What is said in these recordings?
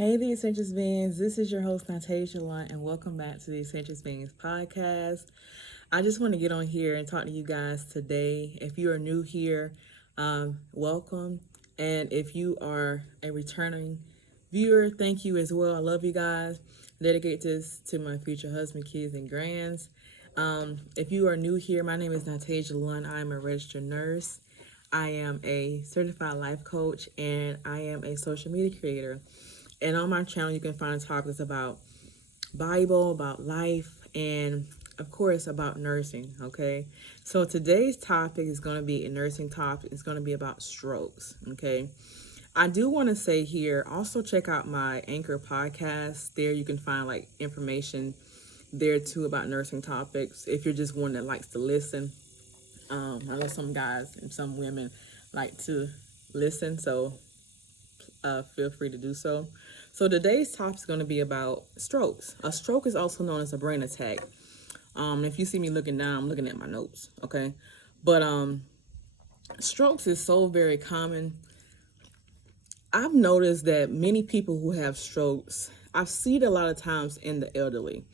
Hey, the Essential Beings. This is your host, Natasha Lunt, and welcome back to the Essential Beings podcast. I just want to get on here and talk to you guys today. If you are new here, welcome. And if you are a returning viewer, thank you as well. I love you guys. Dedicate this to my future husband, kids, and grands. If you are new here, my name is Natasha Lunt. I am a registered nurse. I am a certified life coach, and I am a social media creator. And on my channel, you can find topics about Bible, about life, and of course about nursing. Okay, so today's topic is going to be a nursing topic. It's going to be about strokes. Okay, I do want to say here, also check out my Anchor podcast. There you can find like information there too about nursing topics. If you're just one that likes to listen, I know some guys and some women like to listen, so feel free to do so. So today's topic is going to be about strokes. A stroke is also known as a brain attack. If you see me looking down, I'm looking at my notes, okay? But strokes is so very common. I've noticed that many people who have strokes, I've seen it a lot of times in the elderly.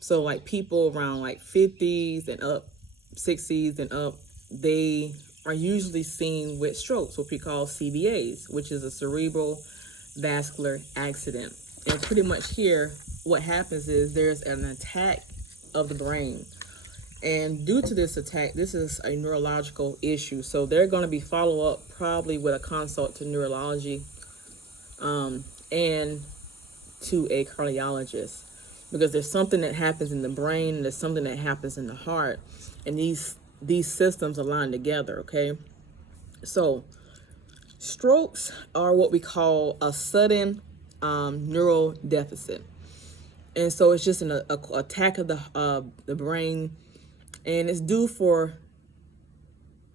So like people around like 50s and up, 60s and up, they are usually seen with strokes, what we call CVAs, which is a cerebral vascular accident. And pretty much here, what happens is there's an attack of the brain. And due to this attack, this is a neurological issue. So they're going to be follow up probably with a consult to neurology and to a cardiologist, because there's something that happens in the brain, and there's something that happens in the heart, and these systems align together. Okay, so strokes are what we call a sudden neural deficit, and so it's just an attack of the brain, and it's due for,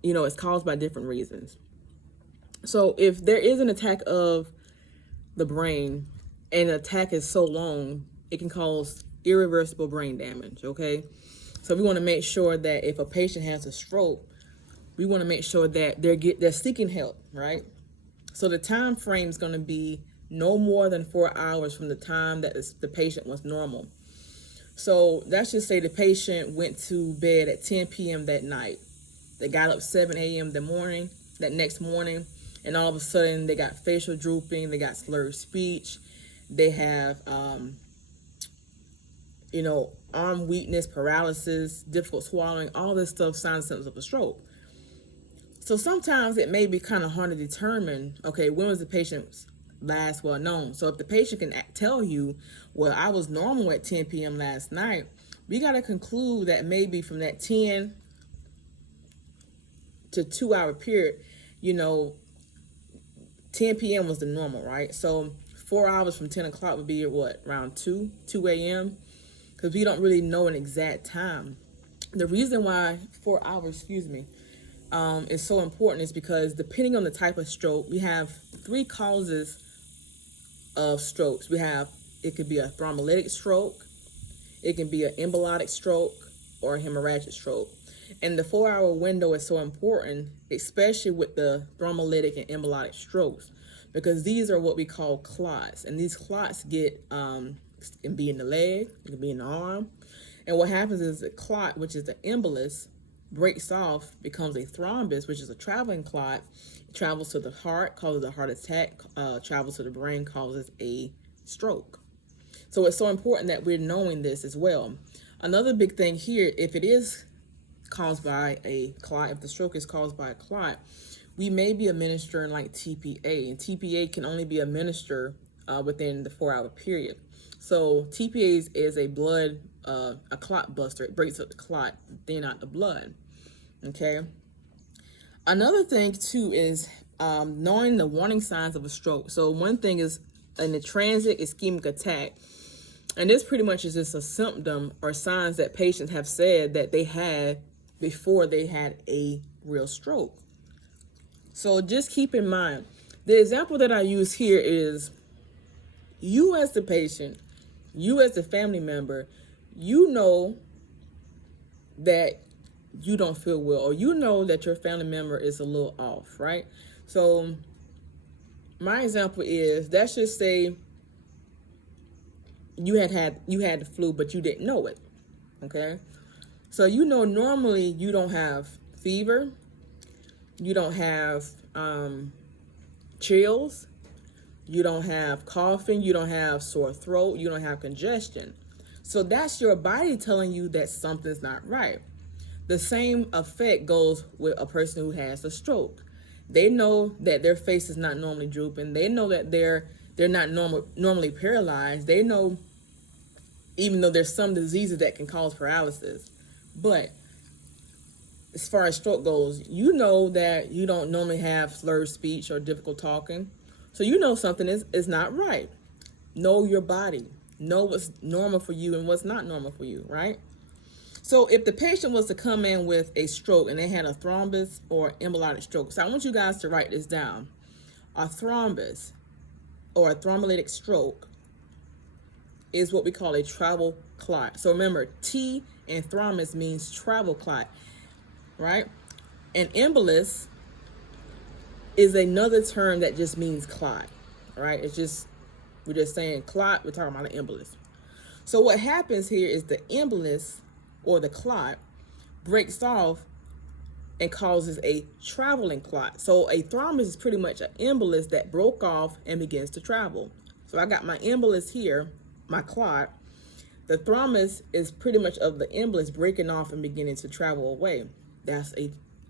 it's caused by different reasons. So if there is an attack of the brain and the attack is so long, it can cause irreversible brain damage. Okay, so we want to make sure that if a patient has a stroke, we want to make sure that they're seeking help, right? So the time frame is going to be no more than 4 hours from the time that the patient was normal. So let's just say the patient went to bed at 10 p.m. that night. They got up 7 a.m. that next morning, and all of a sudden they got facial drooping, they got slurred speech, they have, arm weakness, paralysis, difficult swallowing, all this stuff, signs and symptoms of a stroke. So sometimes it may be kind of hard to determine, okay, when was the patient's last well known? So if the patient can tell you, well, I was normal at 10 p.m. last night, we got to conclude that maybe from that 10 to 2 hour period, 10 p.m. was the normal, right? So 4 hours from 10 o'clock would be what, around 2 a.m.? Because we don't really know an exact time. The reason why 4 hours, is so important is because depending on the type of stroke, we have 3 causes of strokes. It could be a thrombolytic stroke, it can be an embolotic stroke, or a hemorrhagic stroke. And the 4 hour window is so important, especially with the thrombolytic and embolotic strokes, because these are what we call clots. And these clots can be in the leg, it can be in the arm. And what happens is the clot, which is the embolus, breaks off, becomes a thrombus, which is a traveling clot. It travels to the heart, causes a heart attack, travels to the brain, causes a stroke. So it's so important that we're knowing this as well. Another big thing here, if it is caused by a clot, if the stroke is caused by a clot, we may be administering like TPA, and TPA can only be administered within the 4 hour period. So TPA is a clot buster. It breaks up the clot, thin out the blood. Okay. Another thing too is knowing the warning signs of a stroke. So one thing is in the transient ischemic attack, and this pretty much is just a symptom or signs that patients have said that they had before they had a real stroke. So just keep in mind, the example that I use here is you as the patient, you as the family member, you know that you don't feel well, or you know that your family member is a little off, right? So my example is, let's just say you had the flu, but you didn't know it. Okay, so normally you don't have fever, you don't have chills, you don't have coughing, you don't have sore throat, you don't have congestion. So that's your body telling you that something's not right. The same effect goes with a person who has a stroke. They know that their face is not normally drooping. They know that they're not normally paralyzed. They know, even though there's some diseases that can cause paralysis. But as far as stroke goes, you know that you don't normally have slurred speech or difficult talking. So you know something is not right. Know your body. Know what's normal for you and what's not normal for you, right? So if the patient was to come in with a stroke and they had a thrombus or embolic stroke, so I want you guys to write this down. A thrombus or a thrombolytic stroke is what we call a travel clot. So remember, T in thrombus means travel clot, right? And embolus is another term that just means clot, right? We're just saying clot, we're talking about an embolus. So what happens here is the embolus or the clot breaks off and causes a traveling clot. So a thrombus is pretty much an embolus that broke off and begins to travel. So I got my embolus here, my clot. The thrombus is pretty much of the embolus breaking off and beginning to travel away. That's a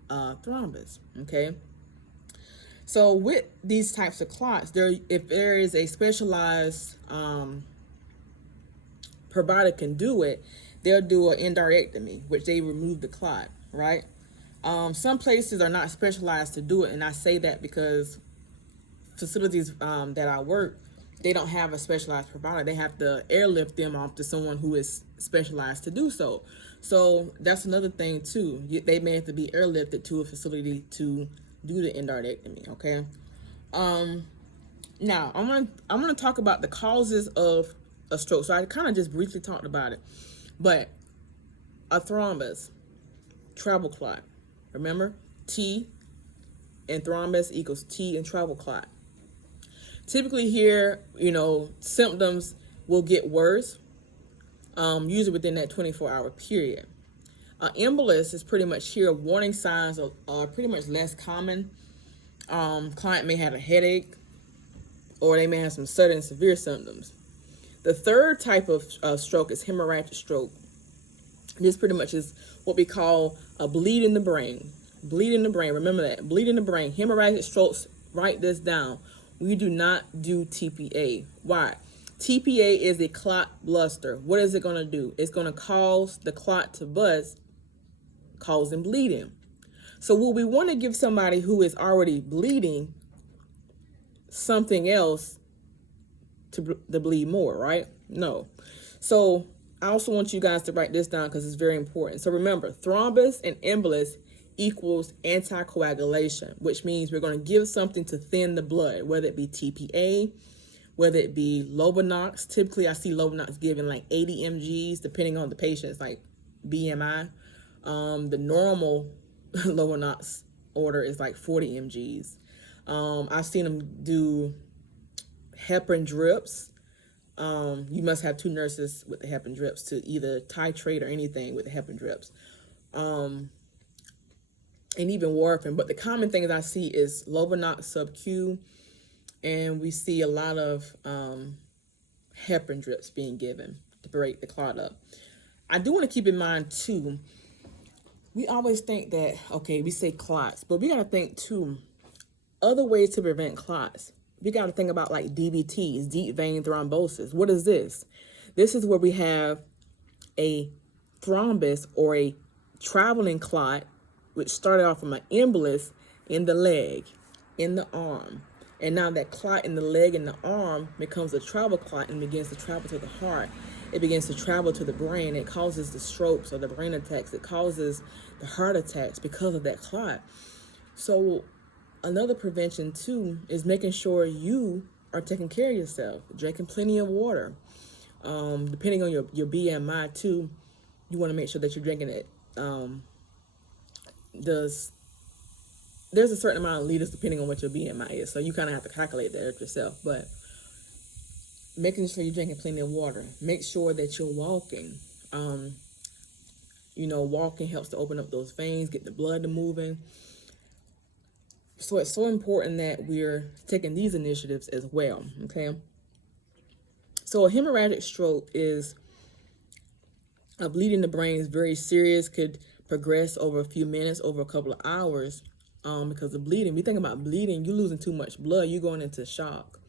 thrombus, okay? So with these types of clots, if there is a specialized provider can do it, they'll do an endarterectomy, which they remove the clot, right? Some places are not specialized to do it, and I say that because facilities that I work, they don't have a specialized provider. They have to airlift them off to someone who is specialized to do so. So that's another thing too. They may have to be airlifted to a facility to do the endarterectomy. Okay. Now I'm gonna talk about the causes of a stroke. So I kind of just briefly talked about it, but a thrombus, travel clot. Remember, T and thrombus equals T and travel clot. Typically here, symptoms will get worse, usually within that 24-hour period. Embolus is pretty much here. Warning signs are pretty much less common. Client may have a headache, or they may have some sudden severe symptoms. The third type of stroke is hemorrhagic stroke. This pretty much is what we call a bleed in the brain. Bleed in the brain, remember that. Bleed in the brain. Hemorrhagic strokes, write this down. We do not do TPA. Why? TPA is a clot bluster. What is it going to do? It's going to cause the clot to bust, causing bleeding. So will we want to give somebody who is already bleeding something else to bleed more, right? No. So I also want you guys to write this down because it's very important. So remember, thrombus and embolus equals anticoagulation, which means we're going to give something to thin the blood, whether it be TPA, whether it be Lovenox. Typically, I see Lovenox given like 80 mgs, depending on the patient's like BMI. The normal Lovenox order is like 40 mgs. I've seen them do heparin drips. You must have two nurses with the heparin drips to either titrate or anything with the heparin drips. And even warfarin. But the common things I see is Lovenox sub-Q, and we see a lot of heparin drips being given to break the clot up. I do want to keep in mind, too, we always think that, okay, we say clots, but we got to think, too, other ways to prevent clots. We got to think about like DVTs, deep vein thrombosis. What is this? This is where we have a thrombus or a traveling clot, which started off from an embolus in the leg, in the arm. And now that clot in the leg and the arm becomes a travel clot and begins to travel to the heart. It begins to travel to the brain. It causes the strokes or the brain attacks. It causes the heart attacks because of that clot. So another prevention too is making sure you are taking care of yourself, drinking plenty of water. Depending on your BMI too, you want to make sure that you're drinking it. There's a certain amount of liters depending on what your BMI is, so you kind of have to calculate that yourself. But making sure you're drinking plenty of water. Make sure that you're walking. Walking helps to open up those veins, get the blood to moving. So it's so important that we're taking these initiatives as well, okay? So a hemorrhagic stroke is a bleeding in the brain, is very serious, could progress over a few minutes, over a couple of hours, because of bleeding. We think about bleeding, you're losing too much blood, you're going into shock.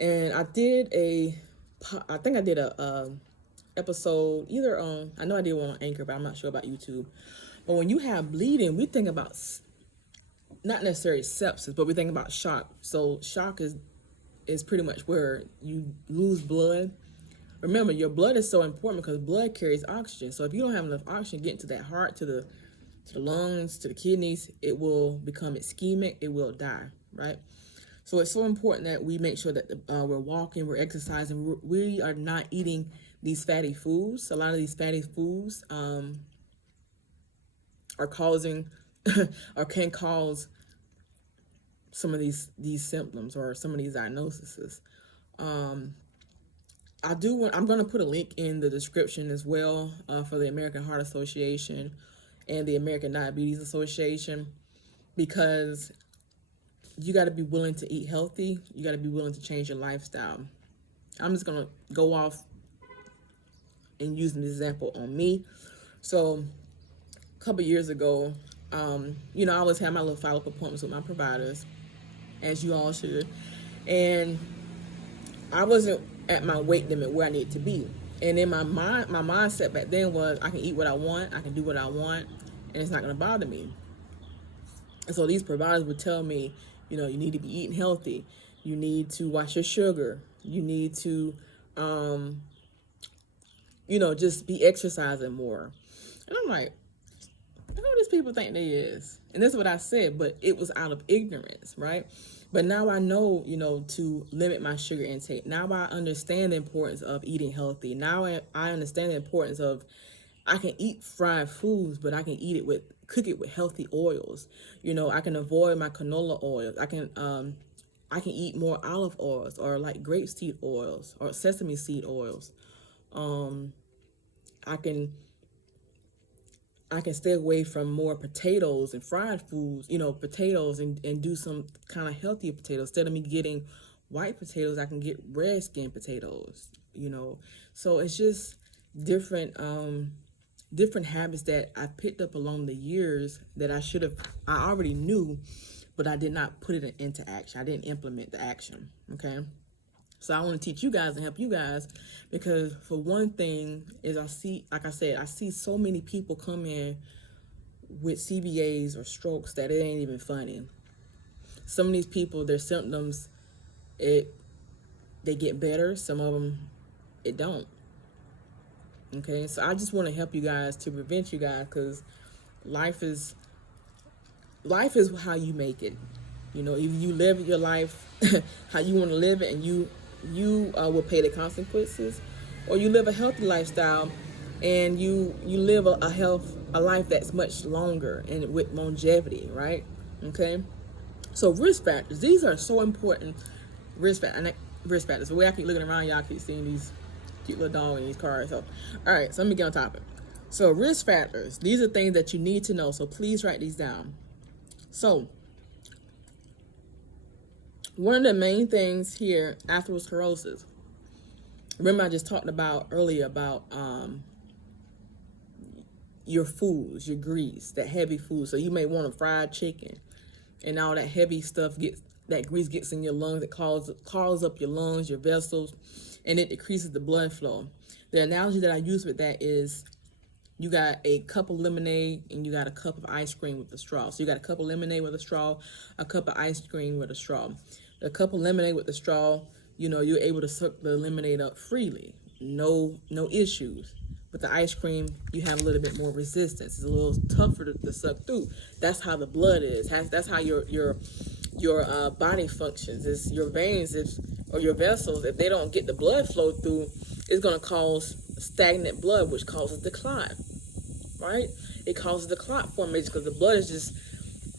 And I think I did a episode either on, I know I did one on Anchor, but I'm not sure about YouTube. But when you have bleeding, we think about not necessarily sepsis, but we think about shock. So shock is pretty much where you lose blood. Remember, your blood is so important because blood carries oxygen. So if you don't have enough oxygen getting to that heart, to the lungs, to the kidneys, it will become ischemic. It will die, right? So it's so important that we make sure that we're walking, we're exercising, we are not eating these fatty foods. A lot of these fatty foods are causing or can cause some of these symptoms or some of these diagnoses. I'm going to put a link in the description as well for the American Heart Association and the American Diabetes Association, because you got to be willing to eat healthy. You got to be willing to change your lifestyle. I'm just going to go off and use an example on me. So a couple years ago, I always have my little follow-up appointments with my providers, as you all should. And I wasn't at my weight limit where I need to be. And in my mindset back then was, I can eat what I want, I can do what I want, and it's not going to bother me. And so these providers would tell me, you need to be eating healthy. You need to watch your sugar. You need to, just be exercising more. And I'm like, who these people think they is? And this is what I said, but it was out of ignorance, right? But now I know, to limit my sugar intake. Now I understand the importance of eating healthy. Now I understand the importance of, I can eat fried foods, but I can cook it with healthy oils. I can avoid my canola oils. I can eat more olive oils or like grapeseed oils or sesame seed oils. I can stay away from more potatoes and fried foods, potatoes, and do some kind of healthier potatoes. Instead of me getting white potatoes, I can get red skin potatoes, So it's just different habits that I picked up along the years that I already knew, but I did not put it into action. I didn't implement the action, okay? So I want to teach you guys and help you guys, because for one thing is I see so many people come in with CVAs or strokes that it ain't even funny. Some of these people, their symptoms, they get better. Some of them, it don't. Okay, so I just want to help you guys to prevent you guys, because life is how you make it. If you live your life how you want to live it, and you will pay the consequences, or you live a healthy lifestyle and you live a life that's much longer and with longevity, right? Okay, so risk factors, these are so important. Risk factors. The way I keep looking around, y'all keep seeing these cute little dog in these cars. So all right, so let me get on topic. So risk factors, these are things that you need to know, so please write these down. So one of the main things here, atherosclerosis. Remember I just talked about earlier about your foods, your grease, that heavy food. So you may want a fried chicken, and all that heavy stuff that grease gets in your lungs. It clogs up your lungs, your vessels, and it decreases the blood flow. The analogy that I use with that is, you got a cup of lemonade and you got a cup of ice cream with a straw. So you got a cup of lemonade with a straw, a cup of ice cream with a straw. The cup of lemonade with the straw, you're able to suck the lemonade up freely. No issues. But the ice cream, you have a little bit more resistance. It's a little tougher to suck through. That's how the blood is. That's how your body functions. It's your veins or your vessels. If they don't get the blood flow through, it's going to cause stagnant blood, which causes the clot, right? It causes the clot formation because the blood is just,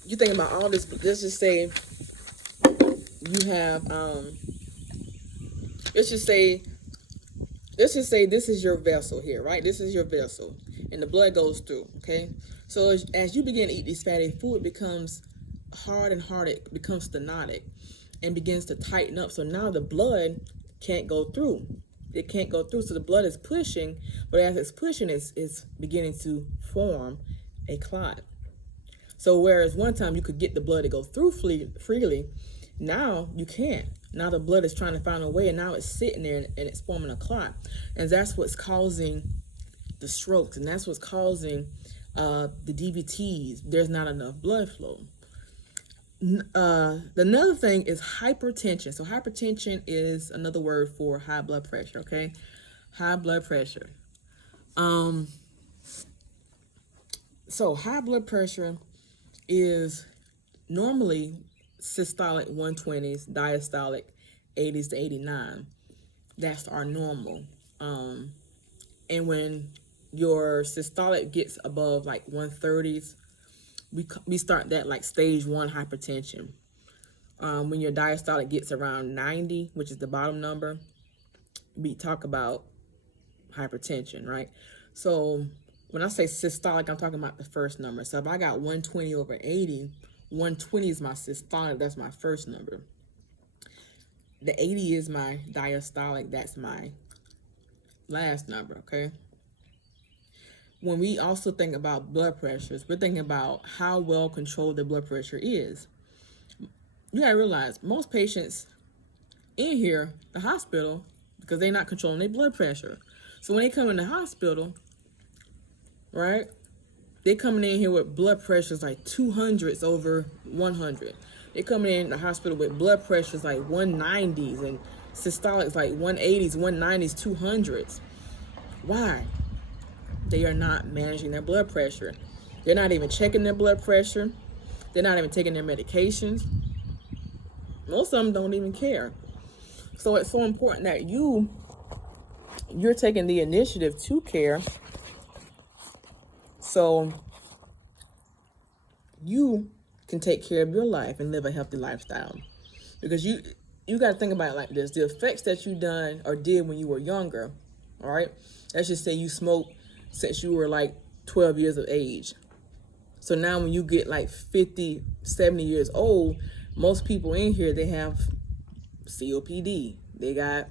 you think about all this, but let's just say you have let's just say let's just say this is your vessel here, right? This is your vessel, and the blood goes through. Okay, so as you begin to eat these fatty food, it becomes hard and hard. It becomes stenotic and begins to tighten up. So now the blood can't go through. It can't go through. So the blood is pushing, but as it's pushing, it's beginning to form a clot. So whereas one time you could get the blood to go through freely, now you can't. Now the blood is trying to find a way, and now it's sitting there and it's forming a clot. And that's what's causing the strokes, and that's what's causing the DVTs. There's not enough blood flow. Another thing is hypertension. So hypertension is another word for high blood pressure, okay? High blood pressure. So high blood pressure is normally systolic 120s, diastolic 80s to 89. That's our normal. And when your systolic gets above like 130s, we start that like stage 1 hypertension. When your diastolic gets around 90, which is the bottom number, we talk about hypertension, right? So when I say systolic, I'm talking about the first number. So if I got 120 over 80, 120 is my systolic, that's my first number. The 80 is my diastolic, that's my last number, okay? When we also think about blood pressures, we're thinking about how well controlled the blood pressure is. You gotta realize, most patients in here, the hospital, because they're not controlling their blood pressure. So when they come in the hospital, right, they coming in here with blood pressures like 200s over 100. They coming in the hospital with blood pressures like 190s and systolics like 180s, 190s, 200s. Why? They are not managing their blood pressure. They're not even checking their blood pressure. They're not even taking their medications. Most of them don't even care. So it's so important that you're taking the initiative to care, so you can take care of your life and live a healthy lifestyle. Because you got to think about it like this: the effects that you done or did when you were younger, all right? Let's just say you smoked since you were like 12 years of age. So now when you get like 50, 70 years old, most people in here, they have COPD. They got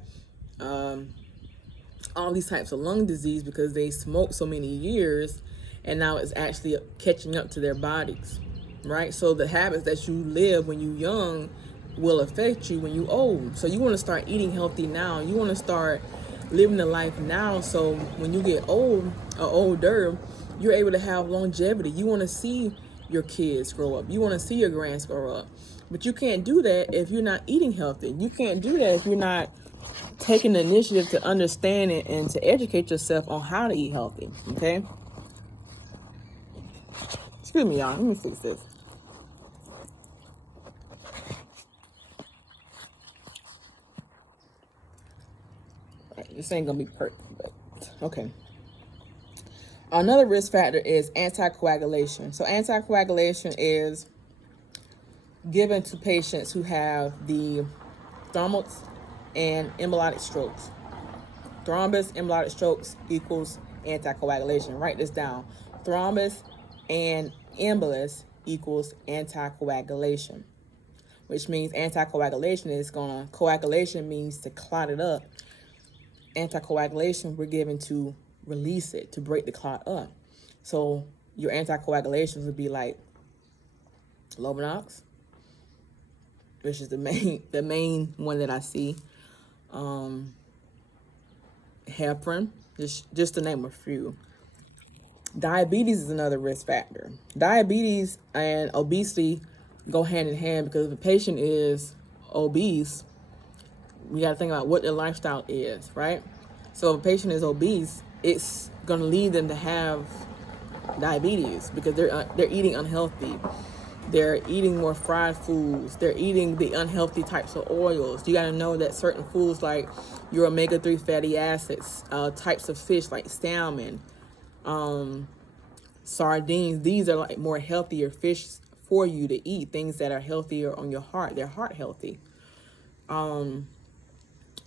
all these types of lung disease because they smoked so many years, and now it's actually catching up to their bodies, right? So the habits that you live when you're young will affect you when you're old. So you want to start eating healthy now. You want to start living the life now, so when you get old or older, you're able to have longevity. You want to see your kids grow up. You want to see your grands grow up. But you can't do that if you're not eating healthy. You can't do that if you're not taking the initiative to understand it and to educate yourself on how to eat healthy, okay? Excuse me, y'all. Let me fix this. All right, this ain't gonna be perfect, but okay. Another risk factor is anticoagulation. So anticoagulation is given to patients who have the thrombus and embolic strokes. Thrombus, embolic strokes equals anticoagulation. Write this down. Thrombus and embolus equals anticoagulation, which means anticoagulation is coagulation means to clot it up. Anticoagulation, we're given to release it, to break the clot up. So your anticoagulations would be like Lovenox, which is the main one that I see. Heparin, just to name a few. Diabetes is another risk factor. Diabetes and obesity go hand in hand, because if a patient is obese, we got to think about what their lifestyle is, right? So if a patient is obese, it's going to lead them to have diabetes because they're eating unhealthy. They're eating more fried foods. They're eating the unhealthy types of oils. You got to know that certain foods like your omega-3 fatty acids, types of fish like salmon, sardines, these are like more healthier fish for you to eat, things that are healthier on your heart. They're heart healthy.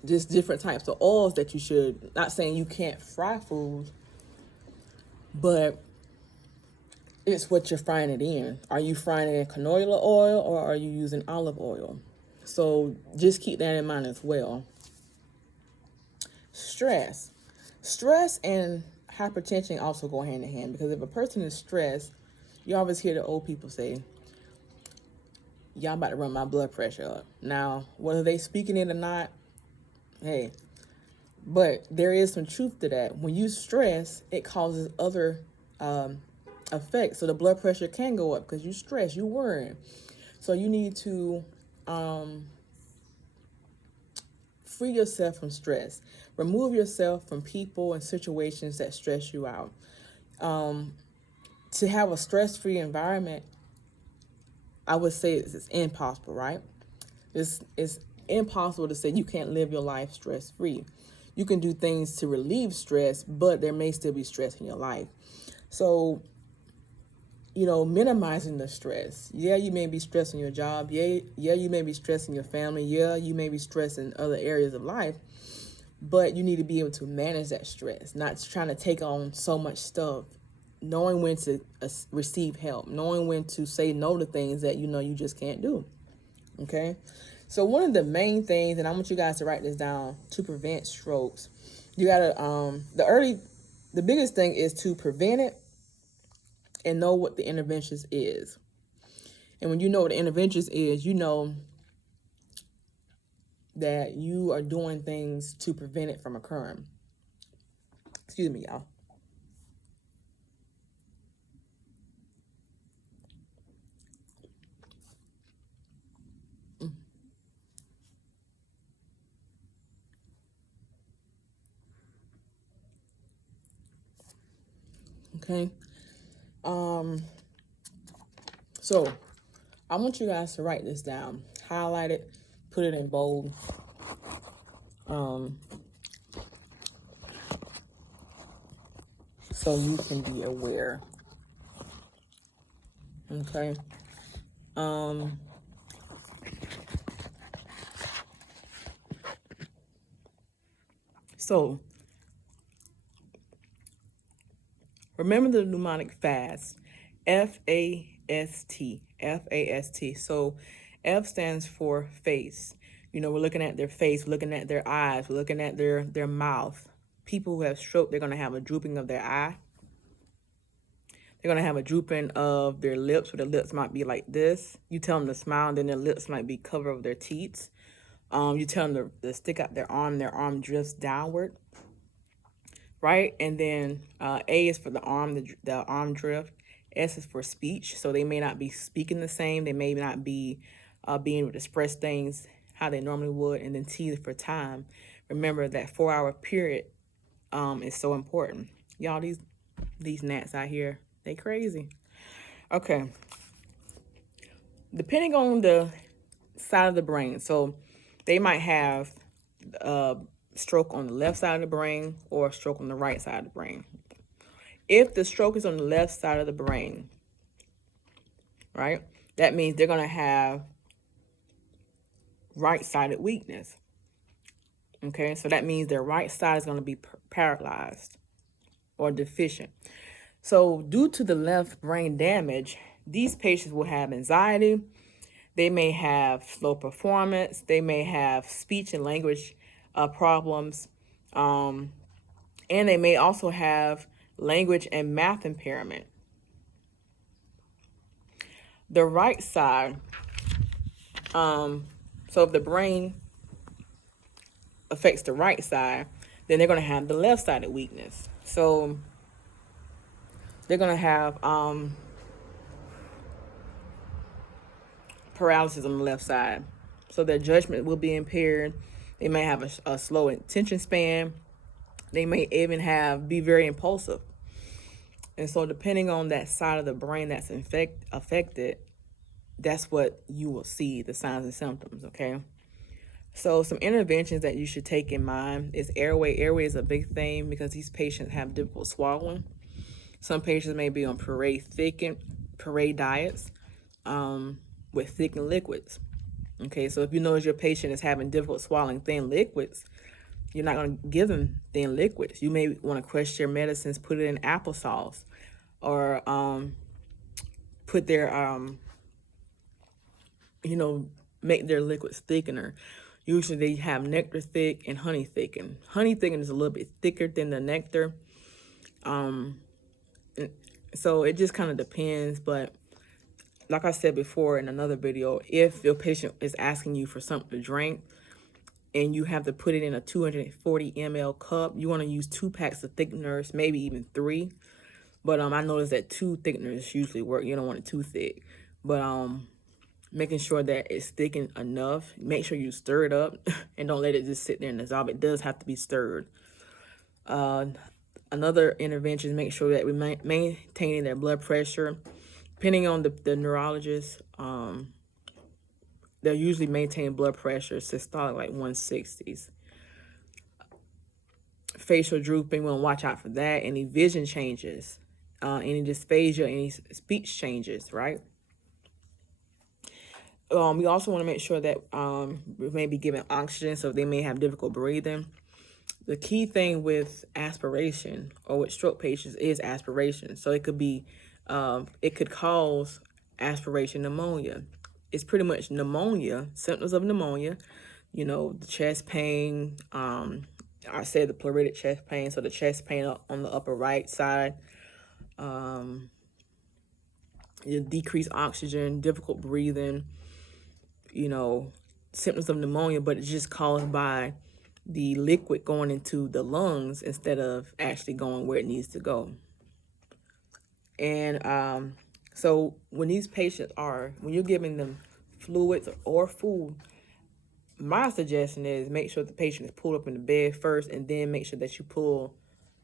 just different types of oils that you should, not saying you can't fry food, but it's what you're frying it in. Are you frying it in canola oil or are you using olive oil? So just keep that in mind as well. Stress. Stress and hypertension also go hand in hand, because if a person is stressed, you always hear the old people say, y'all about to run my blood pressure up. Now, whether they speaking it or not, hey, but there is some truth to that. When you stress, it causes other effects. So the blood pressure can go up because you stress, you worry. So you need to free yourself from stress. Remove yourself from people and situations that stress you out. To have a stress-free environment, I would say it's impossible, right? It's impossible to say you can't live your life stress-free. You can do things to relieve stress, but there may still be stress in your life. So, minimizing the stress. Yeah, you may be stressing your job. Yeah, you may be stressing your family. Yeah, you may be stressing other areas of life. But you need to be able to manage that stress, not trying to take on so much stuff, knowing when to receive help, knowing when to say no to things that you just can't do. Okay? So one of the main things, and I want you guys to write this down, to prevent strokes, you gotta the biggest thing is to prevent it and know what the interventions is. And when you know what the interventions is, you know that you are doing things to prevent it from occurring. Excuse me, y'all. Okay. So I want you guys to write this down, highlight it, put it in bold. So you can be aware. Okay. So remember the mnemonic FAST, F-A-S-T, F-A-S-T. So F stands for face. We're looking at their face, we're looking at their eyes, we're looking at their mouth. People who have stroke, they're going to have a drooping of their eye. They're going to have a drooping of their lips, where their lips might be like this. You tell them to smile, and then their lips might be covered with their teeth. You tell them to stick out their arm drifts downward. Right? And then A is for the arm drift. S is for speech. So they may not be speaking the same. They may not be being able to express things how they normally would. And then T is for time. Remember that 4-hour period is so important. Y'all, these gnats out here, they crazy. Okay. Depending on the side of the brain. So they might have stroke on the left side of the brain or a stroke on the right side of the brain. If the stroke is on the left side of the brain, right, that means they're going to have right-sided weakness. Okay, so that means their right side is going to be paralyzed or deficient. So due to the left brain damage, these patients will have anxiety. They may have slow performance. They may have speech and language problems. And they may also have language and math impairment. The right side, so if the brain affects the right side, then they're going to have the left-sided weakness. So they're going to have paralysis on the left side. So their judgment will be impaired. They may have a slow attention span. They may even be very impulsive. And so depending on that side of the brain that's affected, that's what you will see, the signs and symptoms, okay? So some interventions that you should take in mind is airway. Airway is a big thing because these patients have difficult swallowing. Some patients may be on pureed diets with thickened liquids. Okay, so if you notice your patient is having difficult swallowing thin liquids, You're not going to give them thin liquids. You may want to crush their medicines, put it in applesauce, or put their, make their liquids thickener. Usually they have nectar thick and honey thicken. Honey thicken is a little bit thicker than the nectar. So it just kind of depends. But like I said before in another video, if your patient is asking you for something to drink and you have to put it in a 240 ml cup, you want to use 2 packs of thickeners, maybe even 3. But I noticed that 2 thickeners usually work. You don't want it too thick. But making sure that it's thickened enough. Make sure you stir it up and don't let it just sit there and dissolve. It does have to be stirred. Another intervention is make sure that we're maintaining their blood pressure. Depending on the neurologist, they'll usually maintain blood pressure systolic like 160s. Facial drooping, we want to watch out for that. Any vision changes, any dysphagia, any speech changes, right? We also want to make sure that we may be giving oxygen, so they may have difficult breathing. The key thing with aspiration or with stroke patients is aspiration. So it could be, it could cause aspiration pneumonia. It's pretty much pneumonia, symptoms of pneumonia, the chest pain. I said the pleuritic chest pain, so the chest pain on the upper right side. Decreased oxygen, difficult breathing, symptoms of pneumonia, but it's just caused by the liquid going into the lungs instead of actually going where it needs to go. And so when these patients when you're giving them fluids or food, my suggestion is make sure the patient is pulled up in the bed first, and then make sure that you pull,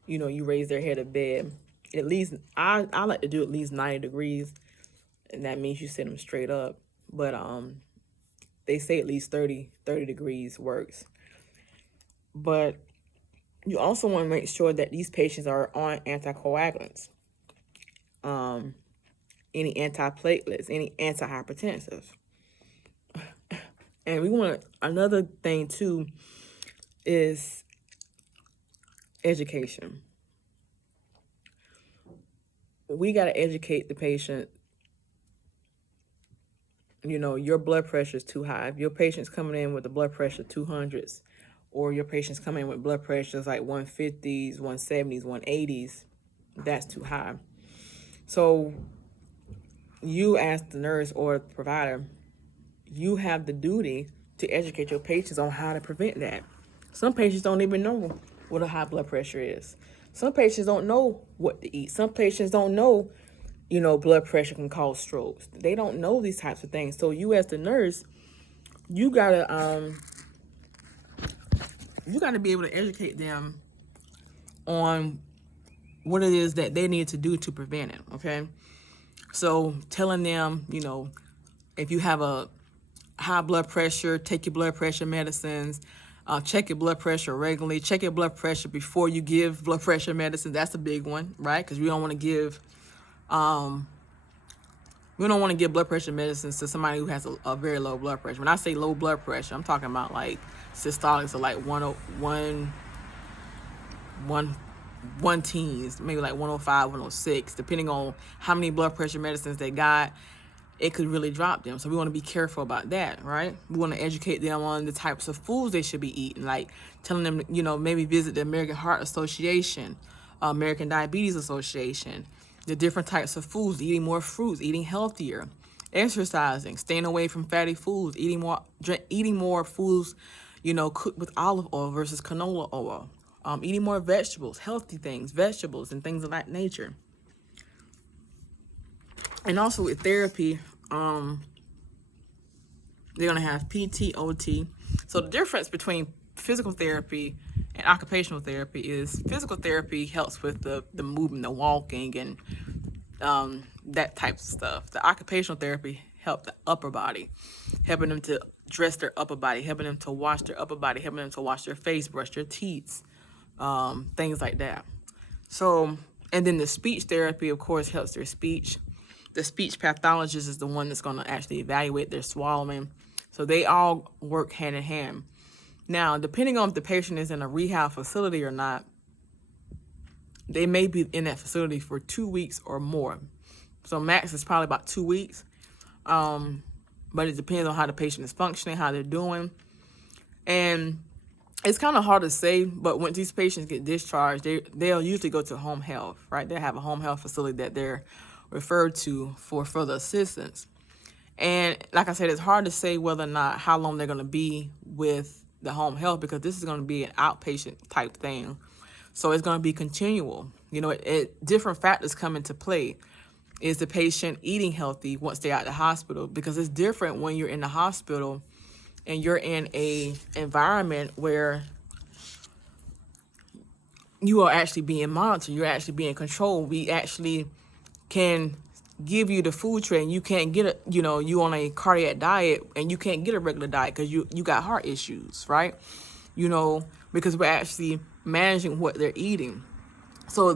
you raise their head of bed. At least, I like to do at least 90 degrees, and that means you sit them straight up. But they say at least 30 degrees works. But you also want to make sure that these patients are on anticoagulants, any antiplatelets, any antihypertensives. And we want another thing too is education. We got to educate the patient. Your blood pressure is too high. If your patient's coming in with the blood pressure 200s, or your patient's coming in with blood pressures like 150s, 170s, 180s, that's too high. So you, as the nurse or the provider, you have the duty to educate your patients on how to prevent that. Some patients don't even know what a high blood pressure is. Some patients don't know what to eat. Some patients don't know, blood pressure can cause strokes. They don't know these types of things. So you, as the nurse, you gotta be able to educate them on what it is that they need to do to prevent it. Okay, so telling them, if you have a high blood pressure, take your blood pressure medicines. Check your blood pressure regularly. Check your blood pressure before you give blood pressure medicine. That's a big one, right? Because we don't want to give blood pressure medicines to somebody who has a very low blood pressure. When I say low blood pressure, I'm talking about like systolics are like 101 teens, maybe like 105, 106, depending on how many blood pressure medicines they got. It could really drop them. So we want to be careful about that, right? We want to educate them on the types of foods they should be eating, like telling them, maybe visit the American Heart Association, American Diabetes Association, the different types of foods, eating more fruits, eating healthier, exercising, staying away from fatty foods, eating more foods, cooked with olive oil versus canola oil, eating more vegetables, healthy things, vegetables, and things of that nature. And also with therapy, they're going to have PT, OT. So the difference between physical therapy and occupational therapy is physical therapy helps with the movement, the walking, and that type of stuff. The occupational therapy helps the upper body, helping them to dress their upper body, helping them to wash their upper body, helping them to wash their face, brush their teeth, things like that. So, and then the speech therapy, of course, helps their speech. The speech pathologist is the one that's going to actually evaluate their swallowing. So they all work hand in hand. Now, depending on if the patient is in a rehab facility or not, they may be in that facility for 2 weeks or more. So max is probably about 2 weeks. But it depends on how the patient is functioning, how they're doing. And it's kind of hard to say, but when these patients get discharged, they'll usually go to home health, right? They have a home health facility that they're referred to for further assistance. And like I said, it's hard to say whether or not how long they're going to be with the home health, because this is going to be an outpatient type thing. So it's going to be continual. You know, different factors come into play. Is the patient eating healthy once they're out of the hospital? Because it's different when you're in the hospital and you're in a environment where you are actually being monitored, you're actually being controlled. We actually can give you the food tray, and you can't get you on a cardiac diet and you can't get a regular diet because you got heart issues, right? Because we're actually managing what they're eating. So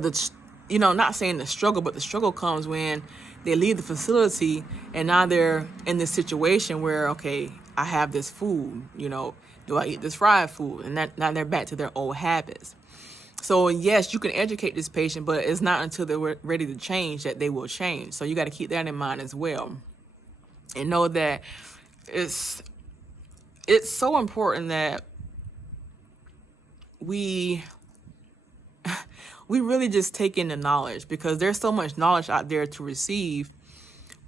not saying the struggle, but the struggle comes when they leave the facility and now they're in this situation where, okay, I have this food, do I eat this fried food? And now they're back to their old habits. So yes, you can educate this patient, but it's not until they're ready to change that they will change. So you got to keep that in mind as well. And know that it's so important that we really just take in the knowledge, because there's so much knowledge out there to receive,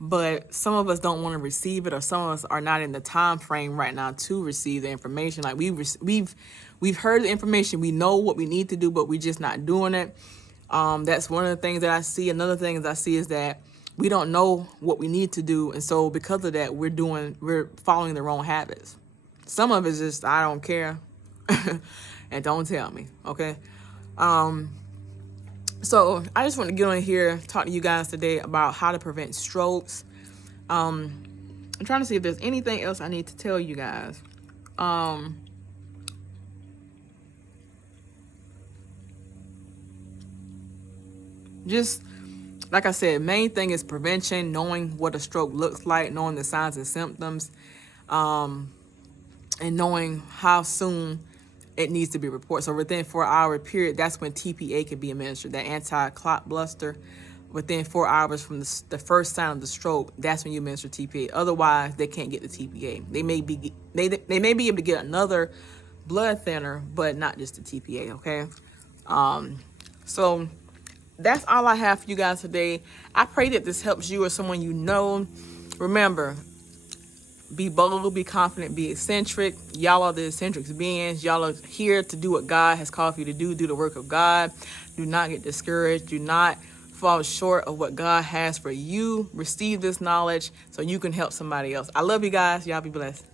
but some of us don't want to receive it, or some of us are not in the time frame right now to receive the information. Like we've heard the information, we know what we need to do, but we're just not doing it. That's one of the things that I see. Another thing that I see is that we don't know what we need to do, and so because of that, we're following the wrong habits. Some of it's just, I don't care, and don't tell me, okay? So I just want to get on here, talk to you guys today about how to prevent strokes. I'm trying to see if there's anything else I need to tell you guys. Just like I said, main thing is prevention, knowing what a stroke looks like, knowing the signs and symptoms, and knowing how soon it needs to be reported. So within 4-hour period, that's when TPA can be administered, that anti-clot buster. Within 4 hours from the first sign of the stroke, that's when you administer TPA. Otherwise, they can't get the TPA. They may be able to get another blood thinner, but not just the TPA. Okay. So that's all I have for you guys today. I pray that this helps you or someone you know. Remember, be bold, be confident, be eccentric. Y'all are the eccentric beings. Y'all are here to do what God has called for you to do the work of God. Do not get discouraged. Do not fall short of what God has for you. Receive this knowledge so you can help somebody else. I love you guys. Y'all be blessed.